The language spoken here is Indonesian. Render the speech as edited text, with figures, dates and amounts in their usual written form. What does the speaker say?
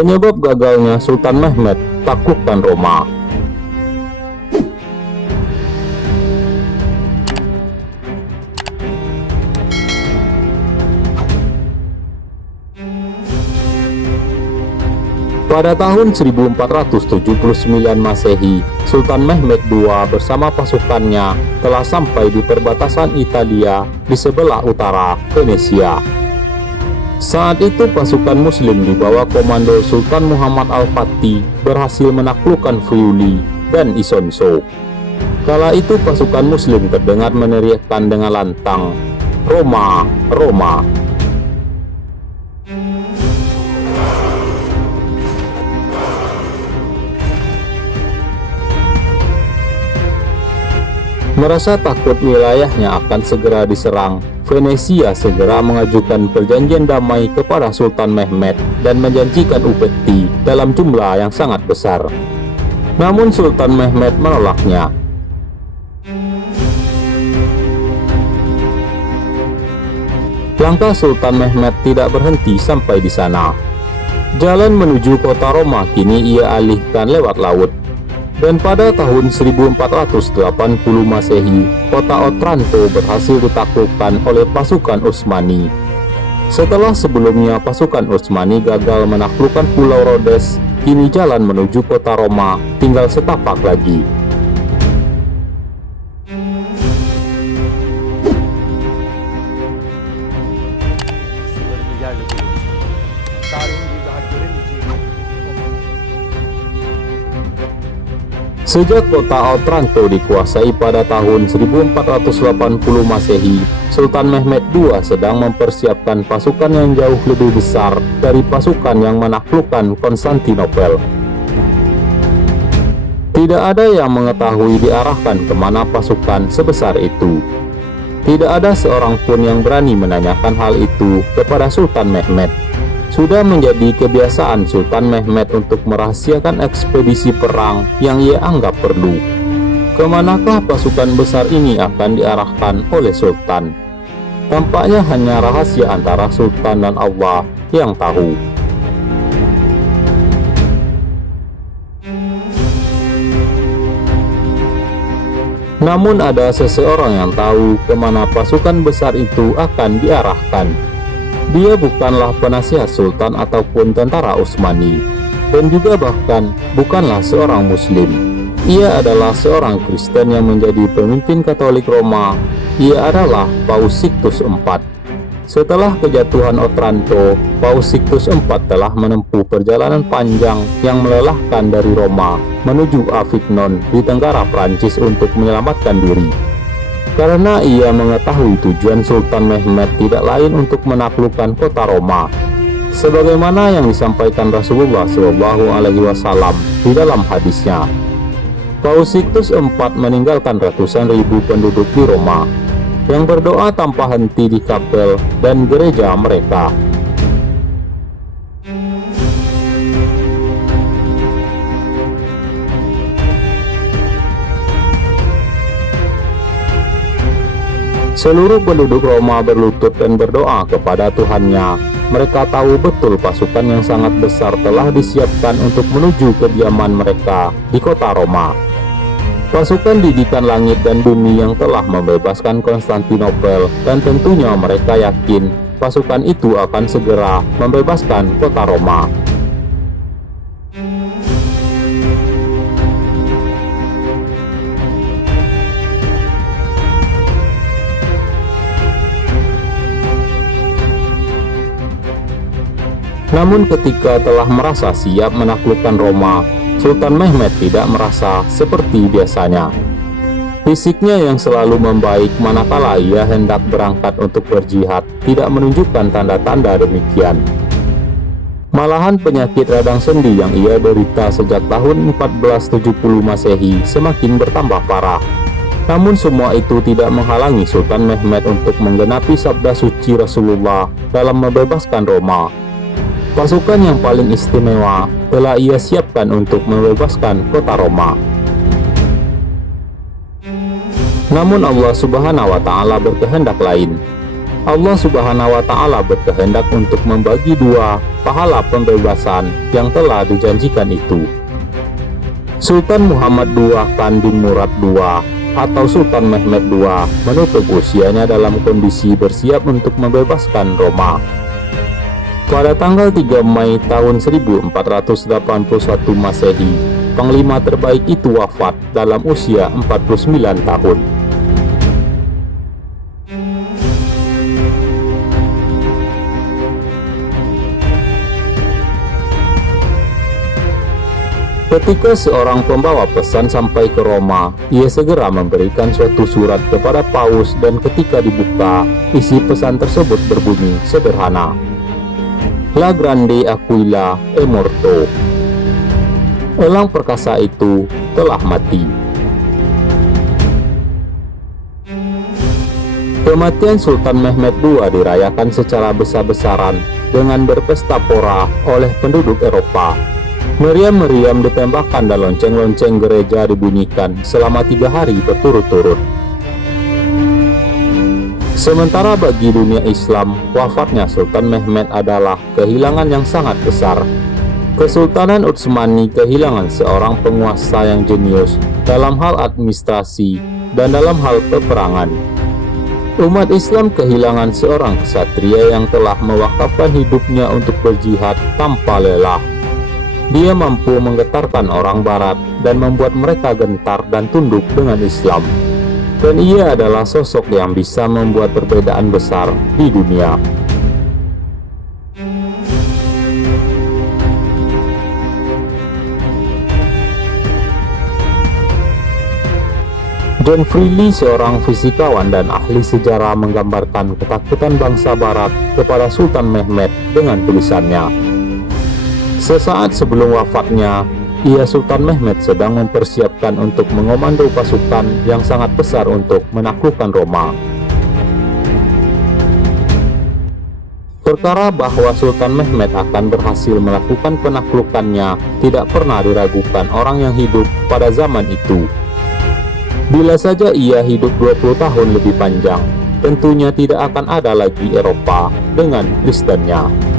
penyebab gagalnya Sultan Mehmed taklukkan Roma. Pada tahun 1479 Masehi, Sultan Mehmed II bersama pasukannya telah sampai di perbatasan Italia di sebelah utara Venesia. Saat itu pasukan Muslim di bawah komando Sultan Muhammad Al-Fatih berhasil menaklukkan Friuli dan Isonzo. Kala itu pasukan Muslim terdengar meneriakkan dengan lantang, "Roma, Roma!" Merasa takut wilayahnya akan segera diserang, Venesia segera mengajukan perjanjian damai kepada Sultan Mehmed dan menjanjikan upeti dalam jumlah yang sangat besar. Namun Sultan Mehmed menolaknya. Langkah Sultan Mehmed tidak berhenti sampai di sana. Jalan menuju kota Roma kini ia alihkan lewat laut. Dan pada tahun 1480 Masehi, kota Otranto berhasil ditaklukkan oleh pasukan Utsmani. Setelah sebelumnya pasukan Utsmani gagal menaklukkan Pulau Rhodes, kini jalan menuju kota Roma tinggal setapak lagi. Sejak kota Otranto dikuasai pada tahun 1480 Masehi, Sultan Mehmed II sedang mempersiapkan pasukan yang jauh lebih besar dari pasukan yang menaklukkan Konstantinopel. Tidak ada yang mengetahui diarahkan kemana pasukan sebesar itu. Tidak ada seorang pun yang berani menanyakan hal itu kepada Sultan Mehmed. Sudah menjadi kebiasaan Sultan Mehmed untuk merahasiakan ekspedisi perang yang ia anggap perlu. Kemanakah pasukan besar ini akan diarahkan oleh Sultan? Tampaknya hanya rahasia antara Sultan dan Allah yang tahu. Namun ada seseorang yang tahu kemana pasukan besar itu akan diarahkan. Dia bukanlah penasihat Sultan ataupun tentara Utsmani, dan juga bahkan bukanlah seorang Muslim. Ia adalah seorang Kristen yang menjadi pemimpin Katolik Roma. Ia adalah Paus Sixtus IV. Setelah kejatuhan Otranto, Paus Sixtus IV telah menempuh perjalanan panjang yang melelahkan dari Roma menuju Avignon di tenggara Prancis untuk menyelamatkan diri. Karena ia mengetahui tujuan Sultan Mehmed tidak lain untuk menaklukkan kota Roma, sebagaimana yang disampaikan Rasulullah SAW di dalam hadisnya. Paus Sixtus IV meninggalkan ratusan ribu penduduk di Roma yang berdoa tanpa henti di kapel dan gereja mereka. Seluruh penduduk Roma berlutut dan berdoa kepada Tuhannya. Mereka tahu betul pasukan yang sangat besar telah disiapkan untuk menuju kediaman mereka di kota Roma. Pasukan didikan langit dan bumi yang telah membebaskan Konstantinopel, dan tentunya mereka yakin pasukan itu akan segera membebaskan kota Roma. Namun ketika telah merasa siap menaklukkan Roma, Sultan Mehmed tidak merasa seperti biasanya. Fisiknya yang selalu membaik manakala ia hendak berangkat untuk berjihad tidak menunjukkan tanda-tanda demikian. Malahan penyakit radang sendi yang ia derita sejak tahun 1470 Masehi semakin bertambah parah. Namun semua itu tidak menghalangi Sultan Mehmed untuk menggenapi sabda suci Rasulullah dalam membebaskan Roma. Pasukan yang paling istimewa telah ia siapkan untuk membebaskan kota Roma. Namun Allah Subhanahu wa Ta'ala berkehendak lain. Allah Subhanahu wa Ta'ala berkehendak untuk membagi dua pahala pembebasan yang telah dijanjikan itu. Sultan Muhammad II Khan bin Murad II atau Sultan Mehmed II menutup usianya dalam kondisi bersiap untuk membebaskan Roma. Pada tanggal 3 Mei tahun 1481 Masehi, Panglima terbaik itu wafat dalam usia 49 tahun. Ketika seorang pembawa pesan sampai ke Roma, ia segera memberikan suatu surat kepada Paus dan ketika dibuka, isi pesan tersebut berbunyi sederhana. La Grande Aquila è morto. Elang perkasa itu telah mati. Kematian Sultan Mehmed II dirayakan secara besar-besaran dengan berpesta pora oleh penduduk Eropa. Meriam-meriam ditembakkan dan lonceng-lonceng gereja dibunyikan selama 3 hari berturut-turut. Sementara bagi dunia Islam, wafatnya Sultan Mehmed adalah kehilangan yang sangat besar. Kesultanan Utsmani kehilangan seorang penguasa yang jenius dalam hal administrasi dan dalam hal peperangan. Umat Islam kehilangan seorang ksatria yang telah mewakafkan hidupnya untuk berjihad tanpa lelah. Dia mampu menggetarkan orang barat dan membuat mereka gentar dan tunduk dengan Islam. Dan ia adalah sosok yang bisa membuat perbedaan besar di dunia. John Freely, seorang fisikawan dan ahli sejarah, menggambarkan ketakutan bangsa barat kepada Sultan Mehmed dengan tulisannya. Sesaat sebelum wafatnya, Sultan Mehmed sedang mempersiapkan untuk mengomando pasukan yang sangat besar untuk menaklukkan Roma. Perkara bahwa Sultan Mehmed akan berhasil melakukan penaklukannya tidak pernah diragukan orang yang hidup pada zaman itu. Bila saja ia hidup 20 tahun lebih panjang, tentunya tidak akan ada lagi Eropa dengan Kristennya.